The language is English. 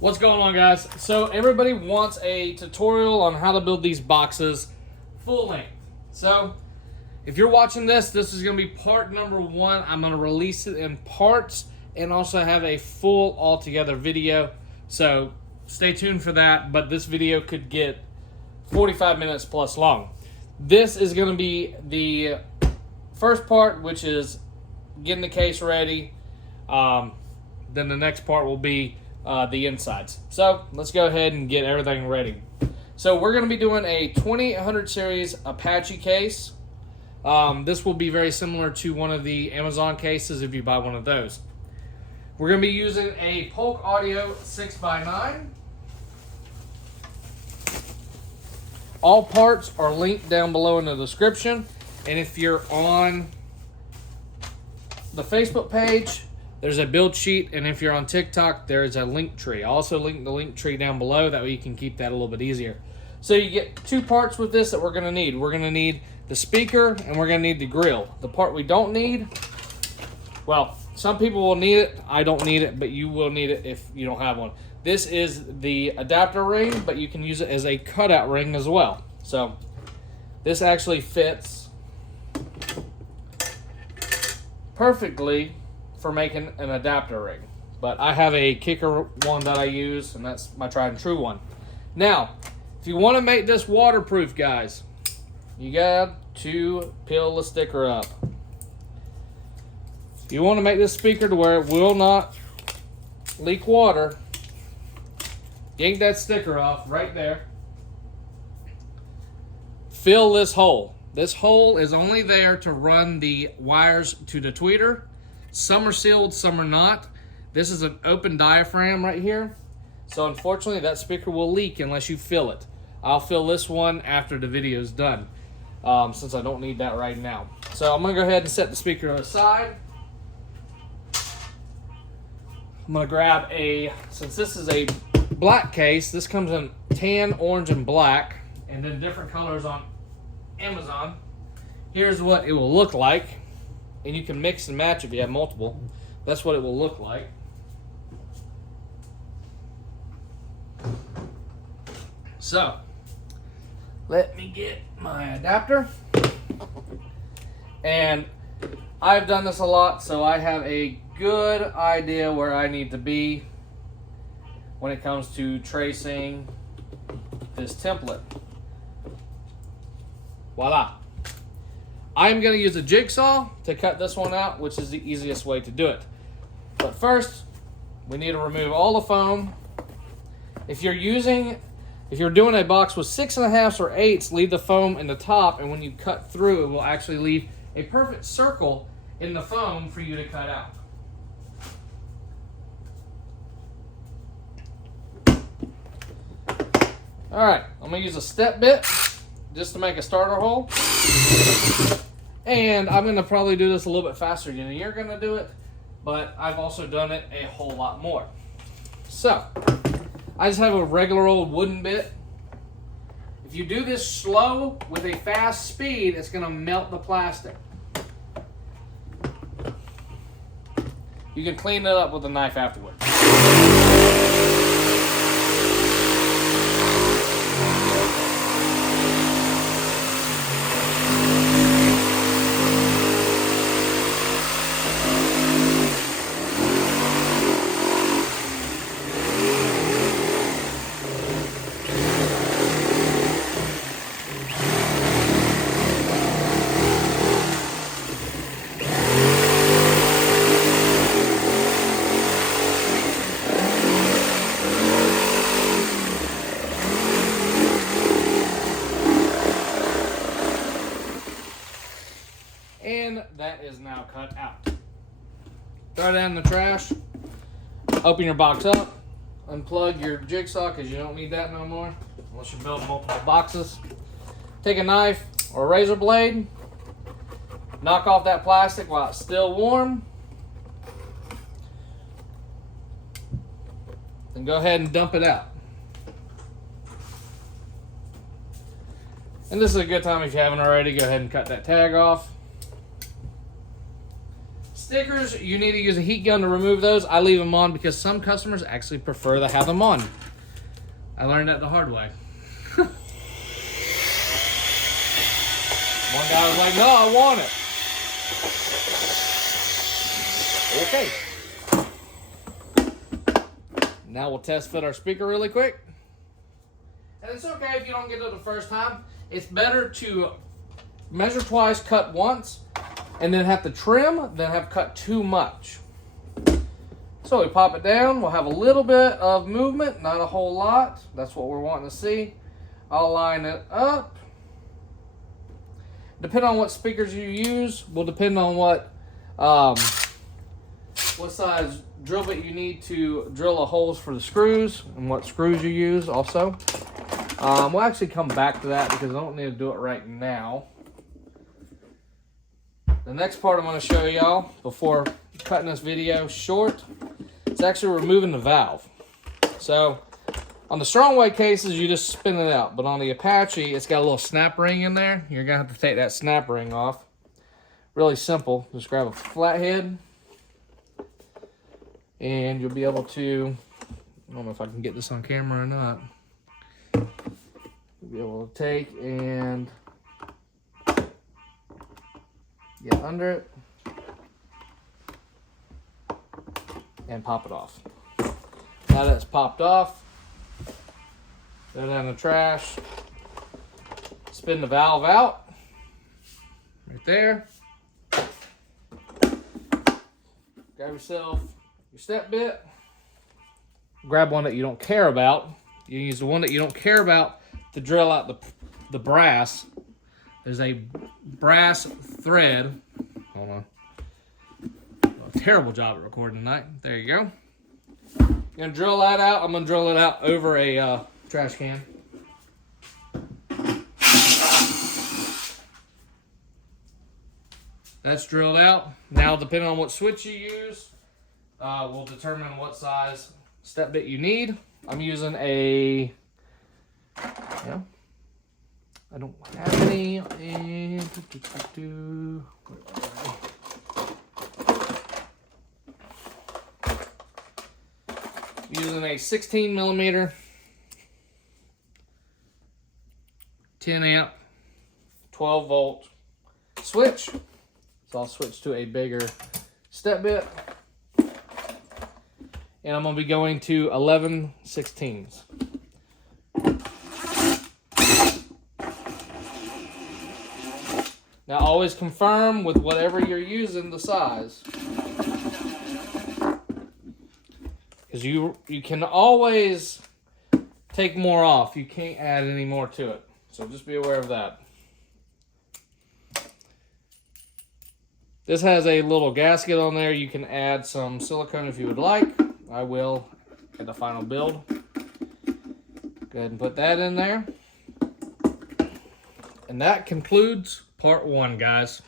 What's going on, guys? So everybody wants a tutorial on how to build these boxes full length. So if you're watching this is going to be part number 1. I'm going to release it in parts and also have a full altogether video. So stay tuned for that, but this video could get 45 minutes plus long. This is going to be the first part, which is getting the case ready. Then the next part will be the insides. So let's go ahead and get everything ready. So we're going to be doing a 2800 series Apache case. This will be very similar to one of the Amazon cases if you buy one of those. We're going to be using a Polk Audio 6x9. All parts are linked down below in the description. And if you're on the Facebook page, there's a build sheet, and if you're on TikTok, there is a link tree. I'll also link the link tree down below. That way you can keep that a little bit easier. So you get 2 parts with this that we're going to need. We're going to need the speaker, and we're going to need the grill. The part we don't need, well, some people will need it. I don't need it, but you will need it if you don't have one. This is the adapter ring, but you can use it as a cutout ring as well. So this actually fits perfectly for making an adapter ring, but I have a kicker one that I use, and that's my tried and true one. Now, if you want to make this waterproof, guys, you got to peel the sticker up. If you want to make this speaker to where it will not leak water, yank that sticker off right there. Fill this hole. This hole is only there to run the wires to the tweeter. Some are sealed, some are not. This is an open diaphragm right here. So unfortunately that speaker will leak unless you fill it. I'll fill this one after the video is done, since I don't need that right now. So I'm going to go ahead and set the speaker aside. I'm going to grab since this is a black case, this comes in tan, orange, and black, and then different colors on Amazon. Here's what it will look like. And you can mix and match if you have multiple. That's what it will look like. So, let me get my adapter. And I've done this a lot, so I have a good idea where I need to be when it comes to tracing this template. Voila. I'm going to use a jigsaw to cut this one out, which is the easiest way to do it. But first, we need to remove all the foam. If you're doing a box with 6.5s or 8s, leave the foam in the top, and when you cut through, it will actually leave a perfect circle in the foam for you to cut out. All right, I'm going to use a step bit just to make a starter hole. And I'm going to probably do this a little bit faster than you're going to do it, but I've also done it a whole lot more. So, I just have a regular old wooden bit. If you do this slow with a fast speed, it's going to melt the plastic. You can clean it up with a knife afterwards. And that is now cut out. Throw that in the trash. Open your box up. Unplug your jigsaw because you don't need that no more unless you build multiple boxes. Take a knife or a razor blade. Knock off that plastic while it's still warm. Then go ahead and dump it out. And this is a good time, if you haven't already, go ahead and cut that tag off. Stickers, you need to use a heat gun to remove those. I leave them on because some customers actually prefer to have them on. I learned that the hard way. One guy was like, no, I want it. Okay. Now we'll test fit our speaker really quick. And it's okay if you don't get it the first time. It's better to measure twice, cut once, and then have to trim than have cut too much. So we pop it down. We'll have a little bit of movement, not a whole lot. That's what we're wanting to see. I'll line it up. Depending on what speakers you use, will depend on what size drill bit you need to drill the holes for the screws and what screws you use also. We'll actually come back to that because I don't need to do it right now. The next part I'm going to show y'all before cutting this video short, it's actually removing the valve. So on the Strongway cases, you just spin it out, but on the Apache, it's got a little snap ring in there. You're going to have to take that snap ring off. Really simple. Just grab a flathead, and you'll be able to, I don't know if I can get this on camera or not. You'll be able to take and get under it and pop it off. Now that it's popped off, throw that in the trash. Spin the valve out right there. Grab yourself your step bit. Grab one that you don't care about. You use the one that you don't care about to drill out the brass. There's a brass thread. Hold on. A terrible job at recording tonight. There you go. You're gonna drill that out. I'm gonna drill it out over a trash can. That's drilled out. Now, depending on what switch you use, will determine what size step bit you need. I'm using a, yeah, I don't have any. Using a 16 millimeter, 10 amp, 12 volt switch. So I'll switch to a bigger step bit. And I'm going to be going to 11/16. Now always confirm with whatever you're using the size. Because you can always take more off. You can't add any more to it. So just be aware of that. This has a little gasket on there. You can add some silicone if you would like. I will at the final build. Go ahead and put that in there. And that concludes part 1, guys.